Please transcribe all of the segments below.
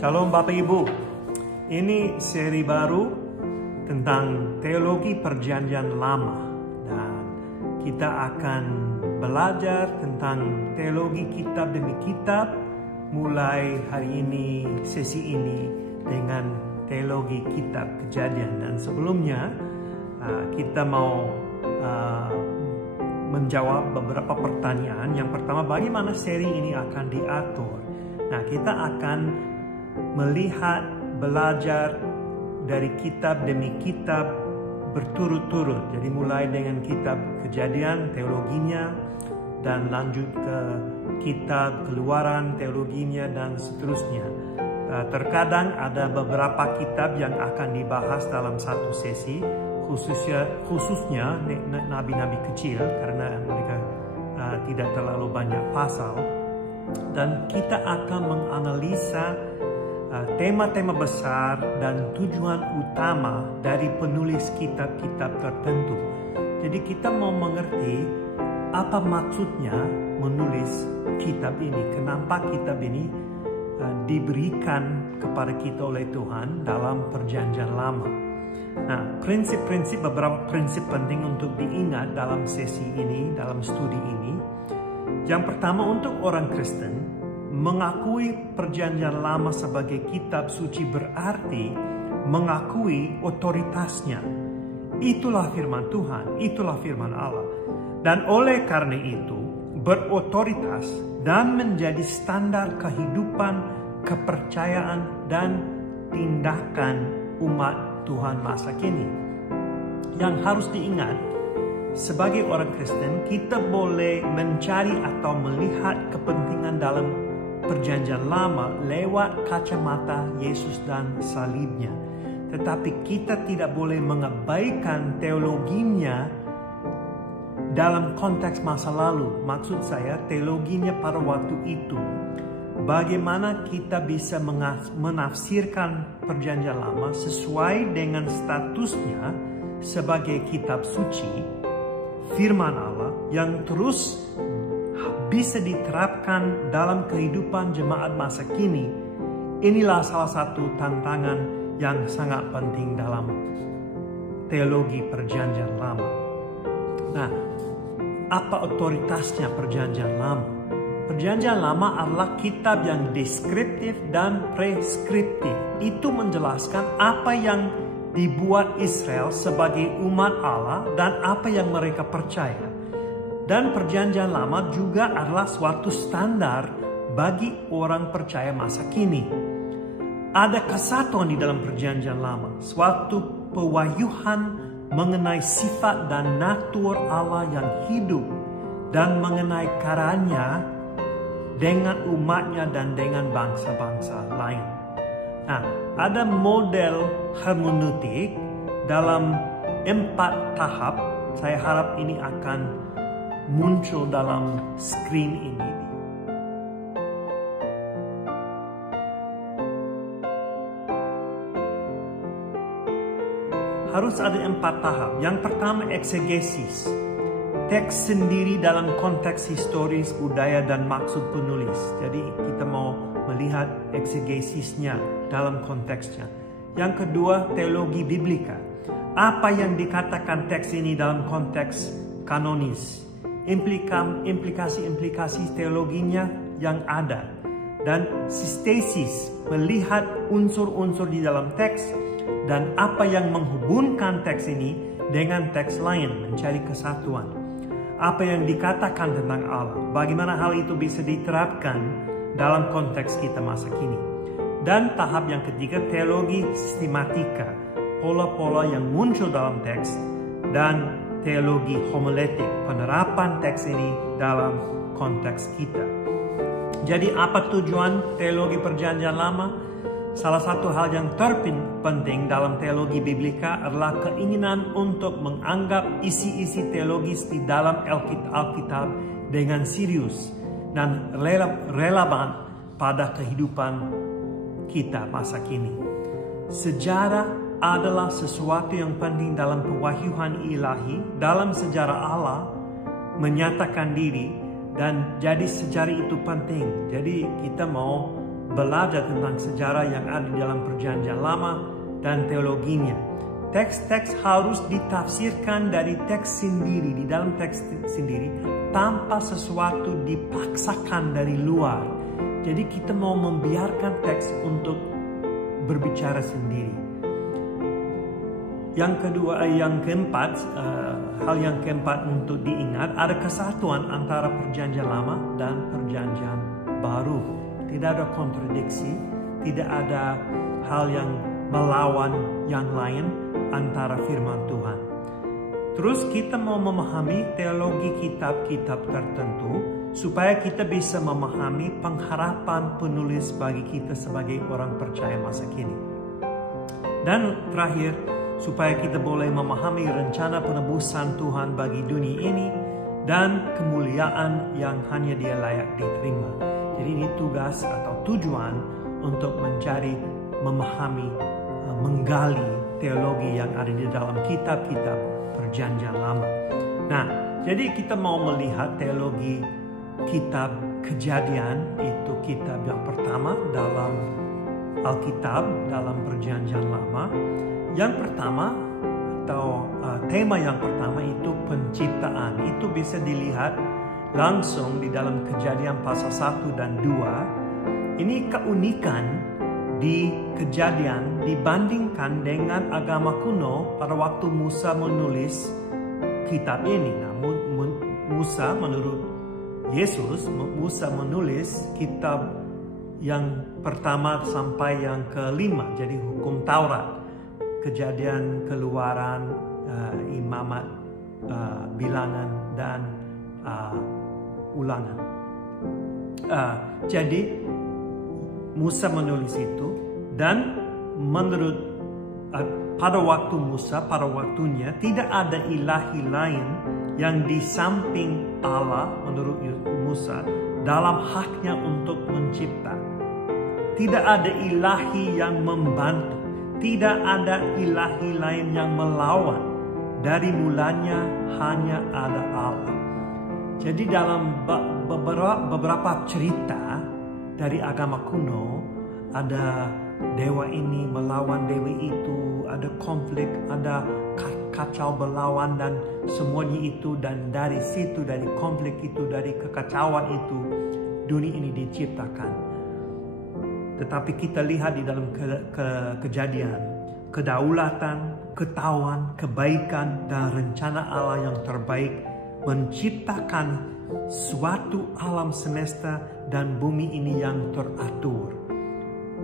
Shalom Bapak Ibu. Ini seri baru tentang teologi perjanjian lama. Dan kita akan belajar tentang teologi kitab demi kitab. Mulai hari ini, sesi ini dengan teologi kitab Kejadian. Dan sebelumnya kita mau menjawab beberapa pertanyaan. Yang pertama, bagaimana seri ini akan diatur? Nah, kita akan melihat, belajar dari kitab demi kitab berturut-turut. Jadi mulai dengan kitab Kejadian, teologinya, dan lanjut ke kitab Keluaran, teologinya, dan seterusnya. Terkadang ada beberapa kitab yang akan dibahas dalam satu sesi, khususnya nabi-nabi kecil, karena mereka tidak terlalu banyak pasal. Dan kita akan menganalisa tema-tema besar dan tujuan utama dari penulis kitab-kitab tertentu. Jadi kita mau mengerti apa maksudnya menulis kitab ini, kenapa kitab ini diberikan kepada kita oleh Tuhan dalam perjanjian lama. Nah, beberapa prinsip penting untuk diingat dalam sesi ini, dalam studi ini. Yang pertama, untuk orang Kristen, mengakui perjanjian lama sebagai kitab suci berarti mengakui otoritasnya. Itulah firman Tuhan, itulah firman Allah. Dan oleh karena itu, berotoritas dan menjadi standar kehidupan, kepercayaan, dan tindakan umat Tuhan masa kini. Yang harus diingat, sebagai orang Kristen, kita boleh mencari atau melihat kepentingan dalam perjanjian lama lewat kacamata Yesus dan salibnya. Tetapi kita tidak boleh mengabaikan teologinya dalam konteks masa lalu. Maksud saya, teologinya pada waktu itu. Bagaimana kita bisa menafsirkan perjanjian lama sesuai dengan statusnya sebagai kitab suci, firman Allah, yang terus bisa diterapkan dalam kehidupan jemaat masa kini. Inilah salah satu tantangan yang sangat penting dalam teologi perjanjian lama. Nah, apa otoritasnya perjanjian lama? Perjanjian lama adalah kitab yang deskriptif dan preskriptif. Itu menjelaskan apa yang dibuat Israel sebagai umat Allah dan apa yang mereka percaya. Dan perjanjian lama juga adalah suatu standar bagi orang percaya masa kini. Ada kesatuan di dalam perjanjian lama, suatu pewahyuan mengenai sifat dan natur Allah yang hidup dan mengenai karanya dengan umatnya dan dengan bangsa-bangsa lain. Nah, ada model hermeneutik dalam 4 tahap. Saya harap ini akan muncul dalam screen ini. Harus ada 4 tahap. Yang pertama, eksegesis. Teks sendiri dalam konteks historis, budaya, dan maksud penulis. Jadi kita mau melihat eksegesisnya dalam konteksnya. Yang kedua, teologi biblika. Apa yang dikatakan teks ini dalam konteks kanonis. Implikasi-implikasi teologinya yang ada. Dan sistesis, melihat unsur-unsur di dalam teks dan apa yang menghubungkan teks ini dengan teks lain, mencari kesatuan. Apa yang dikatakan tentang Allah, bagaimana hal itu bisa diterapkan dalam konteks kita masa kini. Dan tahap yang ketiga, teologi sistematika, pola-pola yang muncul dalam teks, dan teologi homiletik, penerapan teks ini dalam konteks kita. Jadi apa tujuan teologi perjanjian lama? Salah satu hal yang terpenting dalam teologi biblika adalah keinginan untuk menganggap isi-isi teologis di dalam Alkitab dengan serius dan relevan pada kehidupan kita masa kini. Sejarah adalah sesuatu yang penting dalam pewahyuan ilahi. Dalam sejarah Allah menyatakan diri, dan jadi sejarah itu penting. Jadi kita mau belajar tentang sejarah yang ada di dalam Perjanjian Lama dan teologinya. Teks-teks harus ditafsirkan dari teks sendiri, di dalam teks sendiri, tanpa sesuatu dipaksakan dari luar. Jadi kita mau membiarkan teks untuk berbicara sendiri. Yang keempat, hal yang keempat untuk diingat, ada kesatuan antara Perjanjian Lama dan Perjanjian Baru. Tidak ada kontradiksi, tidak ada hal yang melawan yang lain antara firman Tuhan. Terus kita mau memahami teologi kitab-kitab tertentu supaya kita bisa memahami pengharapan penulis bagi kita sebagai orang percaya masa kini. Dan terakhir, supaya kita boleh memahami rencana penebusan Tuhan bagi dunia ini dan kemuliaan yang hanya Dia layak diterima. Jadi ini tugas atau tujuan untuk mencari, memahami, menggali teologi yang ada di dalam kitab-kitab Perjanjian Lama. Nah, jadi kita mau melihat teologi kitab Kejadian, itu kitab yang pertama dalam Alkitab, dalam Perjanjian Lama. Yang pertama atau tema yang pertama itu penciptaan. Itu bisa dilihat langsung di dalam Kejadian pasal 1 dan 2. Ini keunikan di Kejadian dibandingkan dengan agama kuno pada waktu Musa menulis kitab ini. Namun Musa menurut Yesus, Musa menulis kitab yang pertama sampai yang kelima, jadi hukum Taurat, Kejadian, Keluaran, Imamat, Bilangan, dan Ulangan. Jadi Musa menulis itu, dan menurut pada waktu Musa, pada waktunya tidak ada ilahi lain yang di samping Allah menurut Musa dalam haknya untuk mencipta. Tidak ada ilahi yang membantu, tidak ada ilahi lain yang melawan. Dari mulanya hanya ada Allah. Jadi dalam beberapa cerita dari agama kuno, ada dewa ini melawan dewi itu, ada konflik, ada kacau berlawan dan semuanya itu, dan dari situ, dari konflik itu, dari kekacauan itu, dunia ini diciptakan. Tetapi kita lihat di dalam Kejadian, kedaulatan, ketahuan, kebaikan, dan rencana Allah yang terbaik menciptakan suatu alam semesta dan bumi ini yang teratur.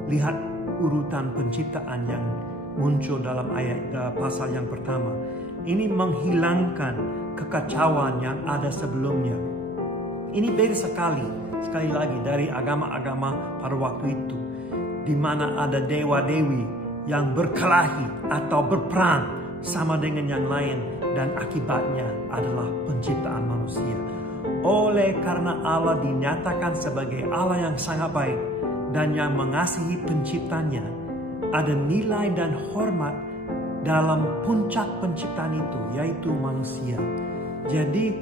Lihat urutan penciptaan yang muncul dalam ayat pasal yang pertama. Ini menghilangkan kekacauan yang ada sebelumnya. Ini beda sekali lagi dari agama-agama pada waktu itu, di mana ada dewa-dewi yang berkelahi atau berperang sama dengan yang lain, dan akibatnya adalah penciptaan manusia. Oleh karena Allah dinyatakan sebagai Allah yang sangat baik dan yang mengasihi penciptanya, ada nilai dan hormat dalam puncak penciptaan itu, yaitu manusia. Jadi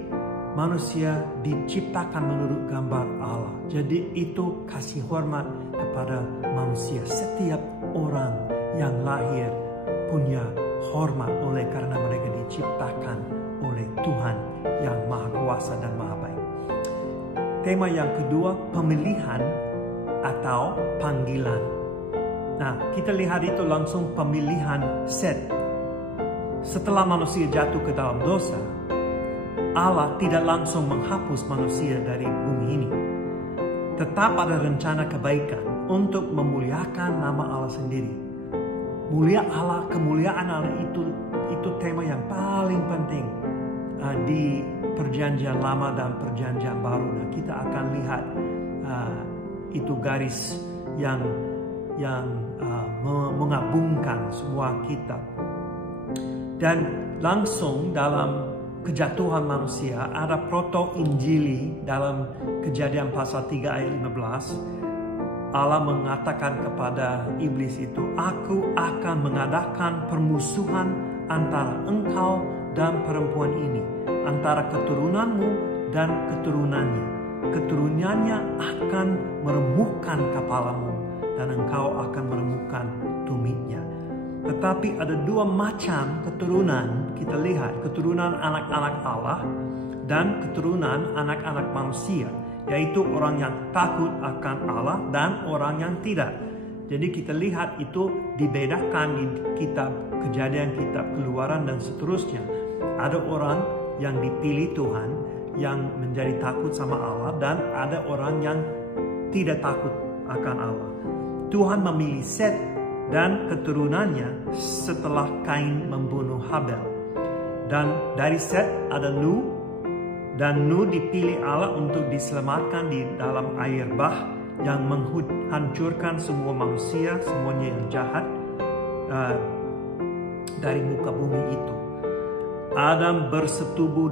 manusia diciptakan menurut gambar Allah. Jadi itu kasih hormat kepada manusia. Setiap orang yang lahir punya hormat oleh karena mereka diciptakan oleh Tuhan yang Maha Kuasa dan Maha Baik. Tema yang kedua, pemilihan atau panggilan. Nah, kita lihat itu langsung pemilihan Set. Setelah manusia jatuh ke dalam dosa, Allah tidak langsung menghapus manusia dari bumi ini. Tetap ada rencana kebaikan untuk memuliakan nama Allah sendiri. Kemuliaan Allah itu tema yang paling penting di Perjanjian Lama dan Perjanjian Baru. Nah, kita akan lihat itu garis yang mengabungkan semua kitab. Dan langsung dalam kejatuhan manusia ada proto-injili dalam Kejadian pasal 3 ayat 15. Allah mengatakan kepada iblis itu, "Aku akan mengadakan permusuhan antara engkau dan perempuan ini, antara keturunanmu dan keturunannya. keturunannya akan meremukkan kepalamu dan engkau akan meremukkan tumitnya. Tetapi ada dua macam keturunan kita lihat, keturunan anak-anak Allah dan keturunan anak-anak manusia, yaitu orang yang takut akan Allah dan orang yang tidak. Jadi kita lihat itu dibedakan di kitab Kejadian, kitab Keluaran dan seterusnya. Ada orang yang dipilih Tuhan yang menjadi takut sama Allah dan ada orang yang tidak takut akan Allah. Tuhan memilih Set dan keturunannya setelah Kain membunuh Habel. Dan dari Set ada Nuh, dan Nuh dipilih Allah untuk diselamatkan di dalam air bah yang menghancurkan semua manusia, semuanya yang jahat dari muka bumi itu. Adam bersetubuh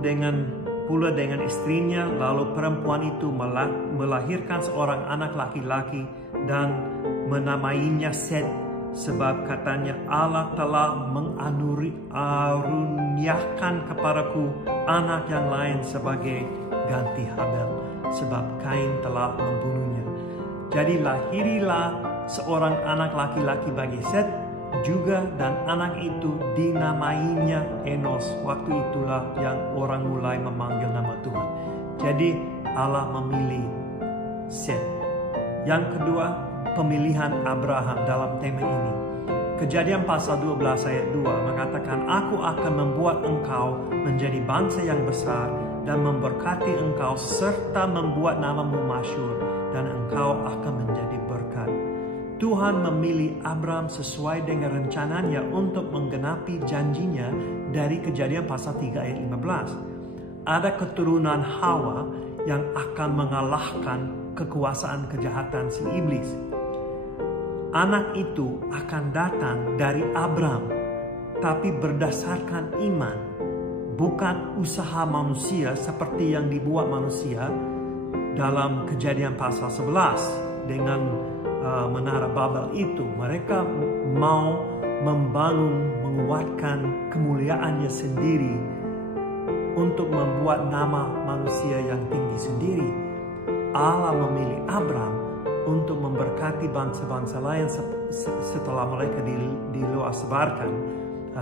pula dengan istrinya, lalu perempuan itu melahirkan seorang anak laki-laki dan menamainya Set, sebab katanya Allah telah mengaruniakan kepadaku anak yang lain sebagai ganti Habel, sebab Kain telah membunuhnya. Jadi lahirilah seorang anak laki-laki bagi Set juga, dan anak itu dinamainya Enos. Waktu itulah yang orang mulai memanggil nama Tuhan. Jadi Allah memilih Set. Yang kedua, pemilihan Abraham dalam tema ini. Kejadian pasal 12 ayat 2 mengatakan, aku akan membuat engkau menjadi bangsa yang besar dan memberkati engkau serta membuat namamu masyhur, dan engkau akan menjadi berkat. Tuhan memilih Abraham sesuai dengan rencananya untuk menggenapi janjinya dari Kejadian pasal 3 ayat 15. Ada keturunan Hawa yang akan mengalahkan kekuasaan kejahatan si iblis. Anak itu akan datang dari Abraham, tapi berdasarkan iman, bukan usaha manusia seperti yang dibuat manusia dalam Kejadian pasal 11 dengan Menara Babel itu. Mereka mau membangun, menguatkan kemuliaannya sendiri untuk membuat nama manusia yang tinggi sendiri. Allah memilih Abraham untuk memberkati bangsa-bangsa lain setelah mereka diluasbarkan,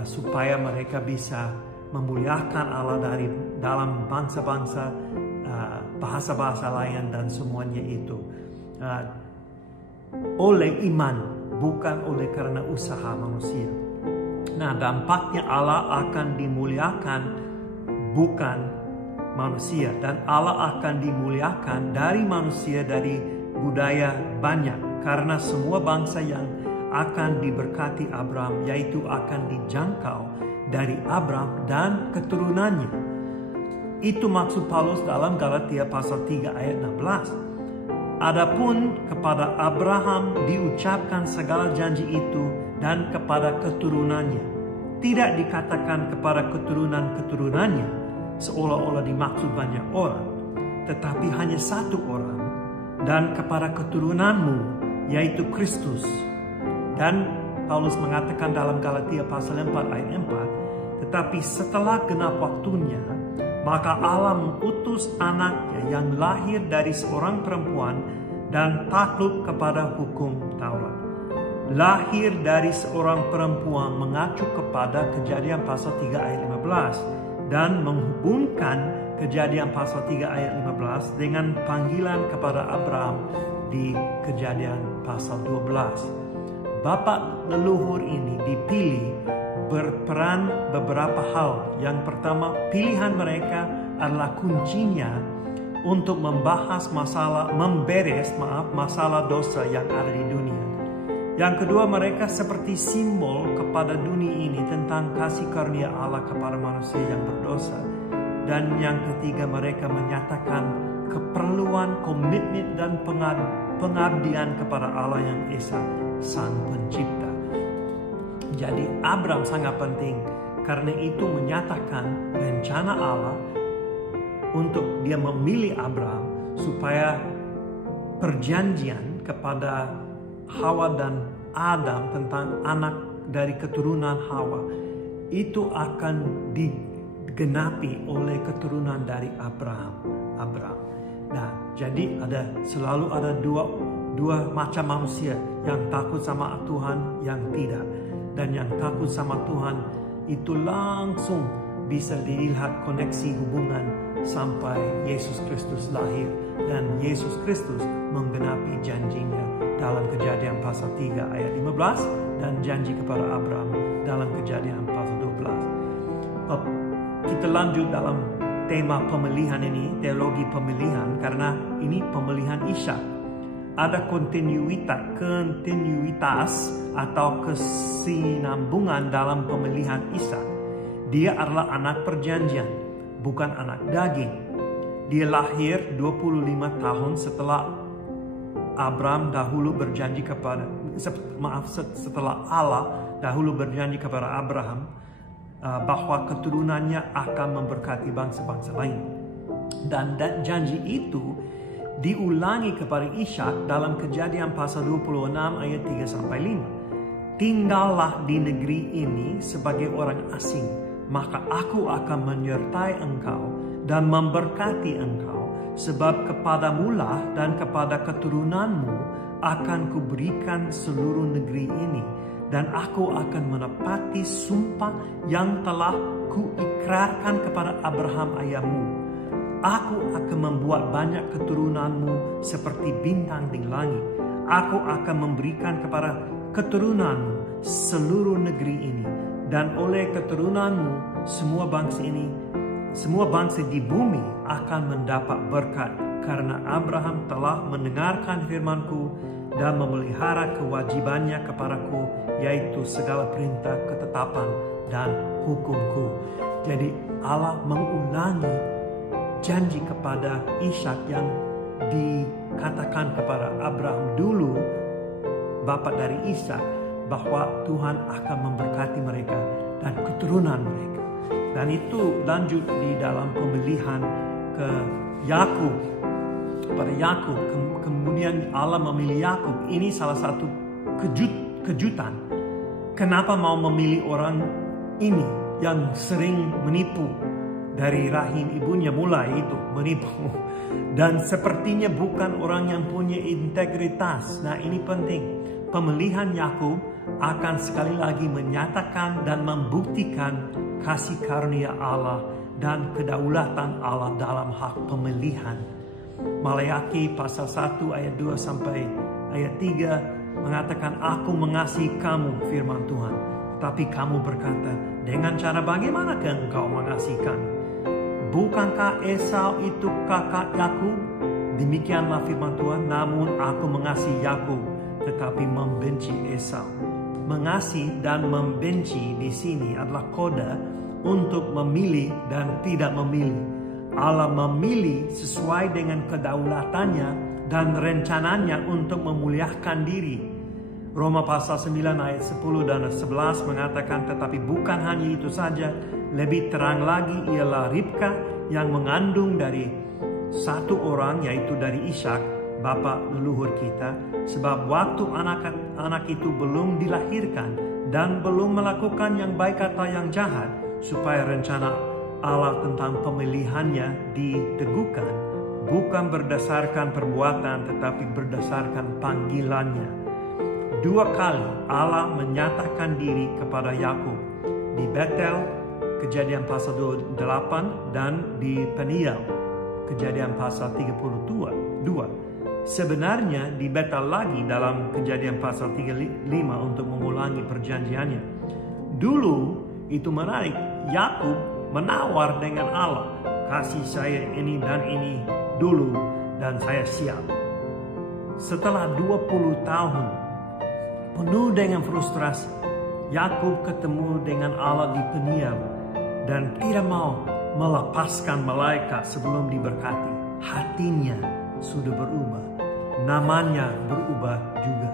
supaya mereka bisa memuliakan Allah dari dalam bangsa-bangsa, bahasa-bahasa lain dan semuanya itu. Oleh iman, bukan oleh karena usaha manusia. Nah, dampaknya Allah akan dimuliakan bukan manusia, dan Allah akan dimuliakan dari manusia, dari budaya banyak, karena semua bangsa yang akan diberkati Abraham, yaitu akan dijangkau dari Abraham dan keturunannya. Itu maksud Paulus dalam Galatia pasal 3 ayat 16. Adapun kepada Abraham diucapkan segala janji itu dan kepada keturunannya. Tidak dikatakan kepada keturunan-keturunannya seolah-olah dimaksud banyak orang, tetapi hanya satu orang, dan kepada keturunanmu, yaitu Kristus. Dan Paulus mengatakan dalam Galatia pasal 4 ayat 4, tetapi setelah genap waktunya, maka Allah mengutus anaknya yang lahir dari seorang perempuan dan takluk kepada hukum Taurat. Lahir dari seorang perempuan mengacu kepada Kejadian pasal 3 ayat 15 dan menghubungkan Kejadian pasal 3 ayat 15 dengan panggilan kepada Abraham di Kejadian pasal 12. Bapak leluhur ini dipilih berperan beberapa hal. Yang pertama, pilihan mereka adalah kuncinya untuk memberes masalah dosa yang ada di dunia. Yang kedua, mereka seperti simbol kepada dunia ini tentang kasih karunia Allah kepada manusia yang berdosa. Dan yang ketiga, mereka menyatakan keperluan, komitmen dan pengabdian kepada Allah yang Esa, Sang Pencipta. Jadi Abraham sangat penting, karena itu menyatakan rencana Allah untuk dia memilih Abraham supaya perjanjian kepada Hawa dan Adam tentang anak dari keturunan Hawa itu akan digenapi oleh keturunan dari Abraham. Nah, jadi selalu ada dua macam manusia, yang takut sama Tuhan, yang tidak. Dan yang takut sama Tuhan itu langsung bisa dilihat koneksi hubungan sampai Yesus Kristus lahir. Dan Yesus Kristus menggenapi janjinya dalam Kejadian pasal 3 ayat 15 dan janji kepada Abraham dalam Kejadian pasal 12. Kita lanjut dalam tema pemilihan ini, teologi pemilihan, karena ini pemilihan Ishak. Ada kontinuitas atau kesinambungan dalam pemilihan Ishak. Dia adalah anak perjanjian, bukan anak daging. Dia lahir 25 tahun setelah Abraham dahulu berjanji setelah Allah dahulu berjanji kepada Abraham bahwa keturunannya akan memberkati bangsa-bangsa lain. Dan janji itu diulangi kepada Ishak dalam Kejadian pasal 26 ayat 3-5. Tinggallah di negeri ini sebagai orang asing, maka aku akan menyertai engkau dan memberkati engkau, sebab kepadamulah dan kepada keturunanmu akan kuberikan seluruh negeri ini, dan aku akan menepati sumpah yang telah kuikrarkan kepada Abraham ayahmu. Aku akan membuat banyak keturunanmu seperti bintang di langit. Aku akan memberikan kepada keturunanmu seluruh negeri ini, dan oleh keturunanmu semua bangsa di bumi akan mendapat berkat, karena Abraham telah mendengarkan firman-Ku dan memelihara kewajibannya kepadaku, yaitu segala perintah, ketetapan, dan hukum-Ku. Jadi Allah mengulangi janji kepada Ishak yang dikatakan kepada Abraham dulu, bapa dari Ishak, bahwa Tuhan akan memberkati mereka dan keturunan mereka. Dan itu lanjut di dalam pemilihan ke Yakub, pada Yakub. Kemudian Allah memilih Yakub. Ini salah satu kejutan. Kenapa mau memilih orang ini yang sering menipu dari rahim ibunya, mulai itu menipu, dan sepertinya bukan orang yang punya integritas. Nah, ini penting. Pemilihan Yakub akan sekali lagi menyatakan dan membuktikan kasih karunia Allah dan kedaulatan Allah dalam hak pemilihan. Maleakhi pasal 1 ayat 2 sampai ayat 3 mengatakan, aku mengasihi kamu, firman Tuhan. Tapi kamu berkata, dengan cara bagaimanakah engkau mengasihi kami? Bukankah Esau itu kakak Yakub? Demikianlah firman Tuhan, namun aku mengasihi Yakub, tetapi membenci Esau. Mengasihi dan membenci di sini adalah kode untuk memilih dan tidak memilih. Allah memilih sesuai dengan kedaulatannya dan rencananya untuk memuliakan diri. Roma pasal 9 ayat 10 dan 11 mengatakan, tetapi bukan hanya itu saja, lebih terang lagi ialah Ribka yang mengandung dari satu orang, yaitu dari Ishak, bapa leluhur kita, sebab waktu anak itu belum dilahirkan dan belum melakukan yang baik atau yang jahat, supaya rencana Allah tentang pemilihannya diteguhkan, bukan berdasarkan perbuatan tetapi berdasarkan panggilannya. 2 kali Allah menyatakan diri kepada Yakub, di Betel, Kejadian pasal 28, dan di Peniel, Kejadian pasal 32. Sebenarnya di Betel lagi dalam Kejadian pasal 35 untuk mengulangi perjanjiannya. Dulu itu menarik, Yakub menawar dengan Allah, kasih saya ini dan ini dulu dan saya siap. Setelah 20 tahun penuh dengan frustrasi, Yakub ketemu dengan Allah di Peniel dan tidak mau melepaskan malaikat sebelum diberkati. Hatinya sudah berubah, namanya berubah juga.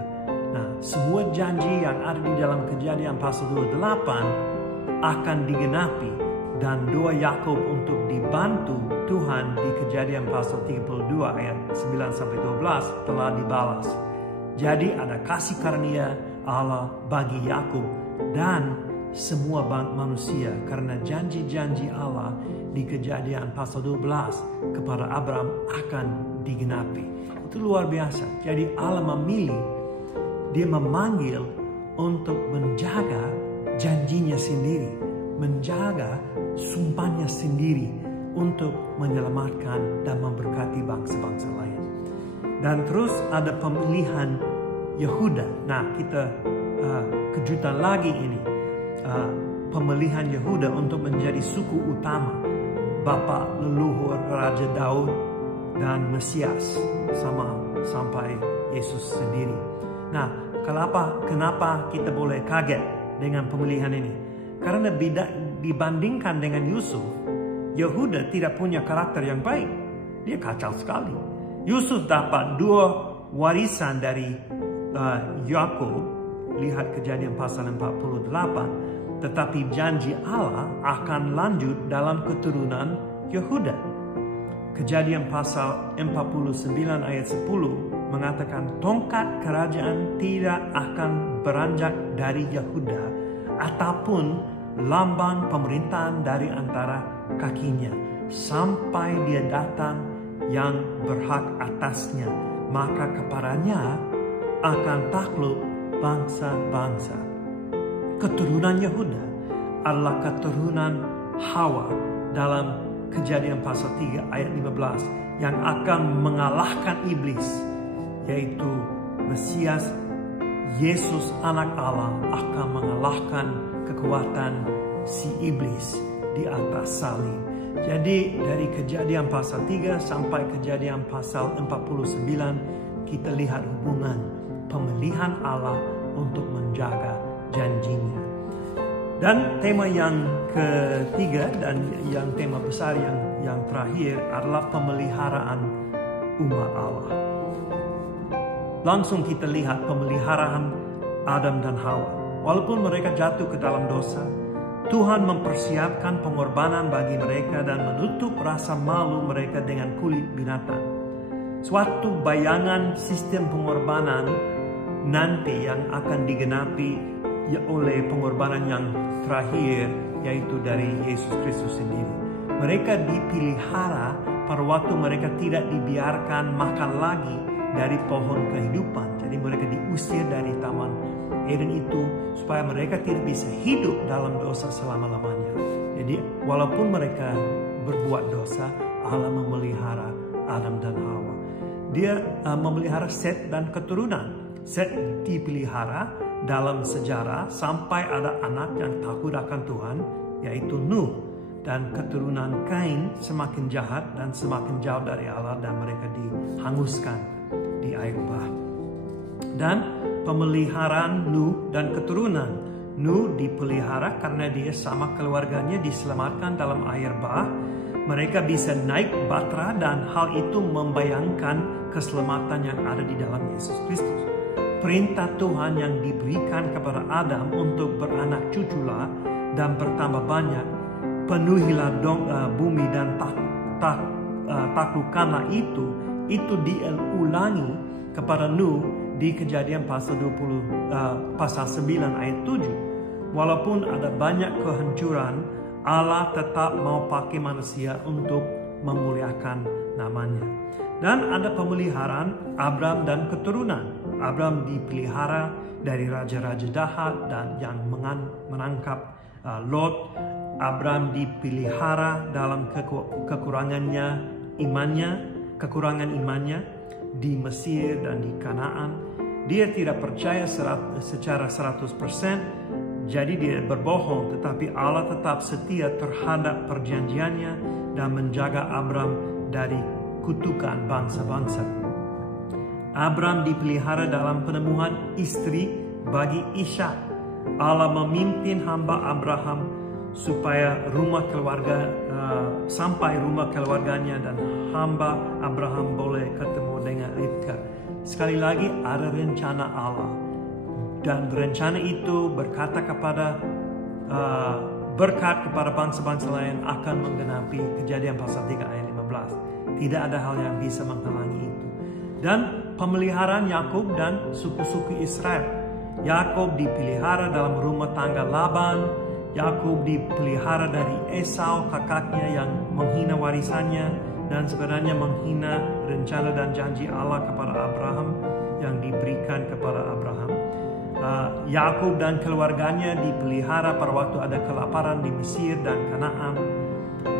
Nah, semua janji yang ada di dalam Kejadian pasal 28 akan digenapi, dan doa Yakub untuk dibantu Tuhan di Kejadian pasal 32 ayat 9-12 telah dibalas. Jadi ada kasih karunia Allah bagi Yakub dan semua manusia, karena janji-janji Allah di Kejadian pasal 12 kepada Abraham akan digenapi. Itu luar biasa. Jadi Allah memilih, dia memanggil untuk menjaga janjinya sendiri, menjaga sumpahnya sendiri untuk menyelamatkan dan memberkati bangsa-bangsa lain. Dan terus ada pemilihan Yehuda. Nah, kita kejutan lagi ini. Pemilihan Yehuda untuk menjadi suku utama bapa leluhur Raja Daud dan Mesias sampai Yesus sendiri. Nah, kenapa kita boleh kaget dengan pemilihan ini? Karena dibandingkan dengan Yusuf, Yehuda tidak punya karakter yang baik. Dia kacau sekali. Yusuf dapat 2 warisan dari Yakub. Lihat Kejadian pasal 48. Tetapi janji Allah akan lanjut dalam keturunan Yehuda. Kejadian pasal 49 ayat 10 mengatakan tongkat kerajaan tidak akan beranjak dari Yehuda ataupun lambang pemerintahan dari antara kakinya sampai dia datang yang berhak atasnya, maka kepadanya akan takluk bangsa-bangsa. Keturunan Yehuda adalah keturunan Hawa dalam Kejadian pasal 3 ayat 15 yang akan mengalahkan iblis, yaitu Mesias Yesus anak Allah akan mengalahkan kekuatan si iblis di atas salib. Jadi dari Kejadian pasal 3 sampai Kejadian pasal 49 kita lihat hubungan pemilihan Allah untuk menjaga janjinya. Dan tema yang ketiga dan yang tema besar yang terakhir adalah pemeliharaan umat Allah. Langsung kita lihat pemeliharaan Adam dan Hawa. Walaupun mereka jatuh ke dalam dosa, Tuhan mempersiapkan pengorbanan bagi mereka dan menutup rasa malu mereka dengan kulit binatang. Suatu bayangan sistem pengorbanan nanti yang akan digenapi oleh pengorbanan yang terakhir, yaitu dari Yesus Kristus sendiri. Mereka dipelihara pada waktu mereka tidak dibiarkan makan lagi dari pohon kehidupan. Jadi mereka diusir dari Taman Eden itu supaya mereka tidak bisa hidup dalam dosa selama-lamanya. Jadi walaupun mereka berbuat dosa, Allah memelihara Adam dan Hawa. Dia memelihara Set dan keturunan. Set dipelihara dalam sejarah sampai ada anak yang takut akan Tuhan, yaitu Nuh. Dan keturunan Kain semakin jahat dan semakin jauh dari Allah dan mereka dihanguskan di air bah. Dan pemeliharaan Nuh dan keturunan. Nuh dipelihara karena dia sama keluarganya diselamatkan dalam air bah. Mereka bisa naik bahtera dan hal itu membayangkan keselamatan yang ada di dalam Yesus Kristus. Perintah Tuhan yang diberikan kepada Adam untuk beranak cuculah dan bertambah banyak, penuhilah bumi dan taklukkanlah itu diulangi kepada Nuh di Kejadian pasal 9 ayat 7. Walaupun ada banyak kehancuran, Allah tetap mau pakai manusia untuk memuliakan namanya. Dan ada pemeliharaan Abraham dan keturunan. Abraham dipelihara dari raja-raja jahat dan yang menangkap Lot. Abraham dipelihara dalam kekurangan imannya di Mesir dan di Kanaan. Dia tidak percaya secara 100%, jadi dia berbohong, tetapi Allah tetap setia terhadap perjanjiannya dan menjaga Abraham dari kutukan bangsa-bangsa. Abraham dipelihara dalam penemuan istri bagi Ishak. Allah memimpin hamba Abraham supaya sampai rumah keluarganya dan hamba Abraham boleh ketemu dengan Ribka. Sekali lagi ada rencana Allah, dan rencana itu berkata berkat kepada bangsa-bangsa lain akan menggenapi. Kejadian pasal 3 ayat 15. Tidak ada hal yang bisa menghalangi itu. Dan pemeliharaan Yakub dan suku-suku Israel. Yakub dipelihara dalam rumah tangga Laban. Yakub dipelihara dari Esau, kakaknya yang menghina warisannya dan sebenarnya menghina rencana dan janji Allah kepada Abraham yang diberikan kepada Abraham. Yakub dan keluarganya dipelihara pada waktu ada kelaparan di Mesir dan Kanaan.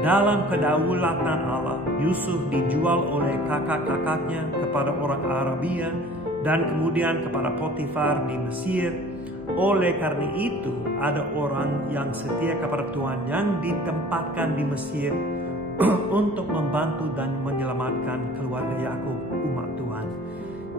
Dalam kedaulatan Allah, Yusuf dijual oleh kakak-kakaknya kepada orang Arabia dan kemudian kepada Potifar di Mesir. Oleh karena itu, ada orang yang setia kepada Tuhan yang ditempatkan di Mesir untuk membantu dan menyelamatkan keluarga Yakub, umat Tuhan.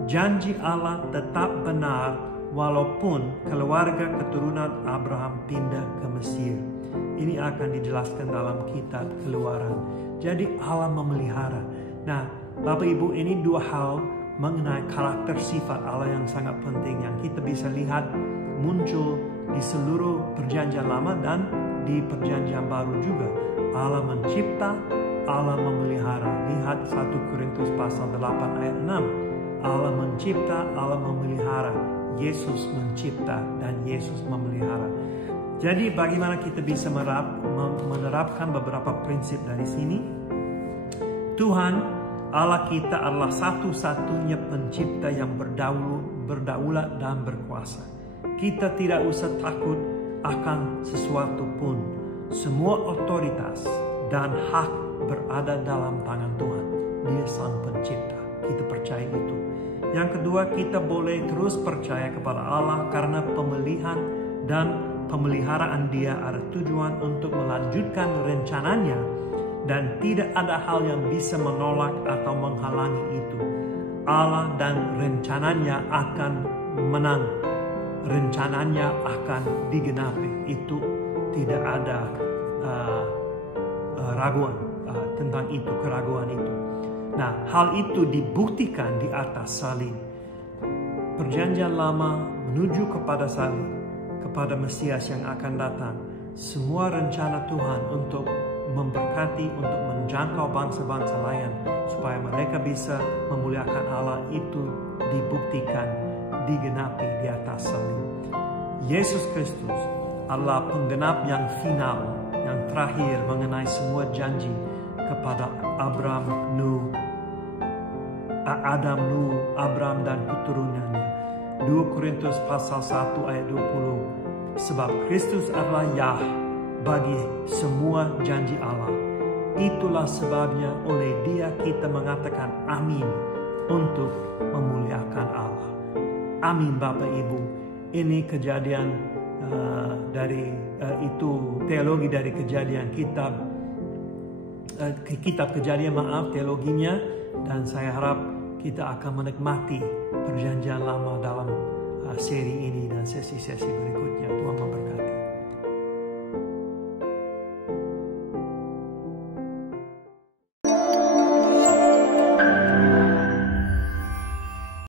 Janji Allah tetap benar walaupun keluarga keturunan Abraham pindah ke Mesir. Ini akan dijelaskan dalam kitab Keluaran. Jadi Allah memelihara. Nah, Bapak Ibu, ini dua hal mengenai karakter sifat Allah yang sangat penting yang kita bisa lihat muncul di seluruh perjanjian lama dan di perjanjian baru juga. Allah mencipta, Allah memelihara. Lihat 1 Korintus pasal 8 ayat 6. Allah mencipta, Allah memelihara. Yesus mencipta dan Yesus memelihara. Jadi bagaimana kita bisa menerapkan beberapa prinsip dari sini? Tuhan Allah kita adalah satu-satunya pencipta yang berdaulat dan berkuasa. Kita tidak usah takut akan sesuatu pun. Semua otoritas dan hak berada dalam tangan Tuhan. Dia sang pencipta. Kita percaya itu. Yang kedua, kita boleh terus percaya kepada Allah karena pemilihan dan pemeliharaan Dia ada tujuan untuk melanjutkan rencananya dan tidak ada hal yang bisa menolak atau menghalangi itu. Allah dan rencananya akan menang. Rencananya akan digenapi. Itu tidak ada raguan tentang itu, keraguan itu. Nah, hal itu dibuktikan di atas salib. Perjanjian lama menuju kepada salib, kepada Mesias yang akan datang. Semua rencana Tuhan untuk memberkati, untuk menjangkau bangsa-bangsa lain supaya mereka bisa memuliakan Allah itu dibuktikan, digenapi di atas salib. Yesus Kristus adalah penggenap yang final, yang terakhir mengenai semua janji kepada Adam, Nuh, Abraham dan keturunannya. 2 Korintus pasal 1 ayat 20. Sebab Kristus adalah Yah bagi semua janji Allah. Itulah sebabnya oleh Dia kita mengatakan amin untuk memuliakan Allah. Amin Bapak Ibu. Ini kejadian itu teologi dari kejadian kitab kejadian, teologinya, dan saya harap kita akan menikmati perjanjian lama dalam seri ini dan sesi-sesi berikutnya. Tuhan memberkati.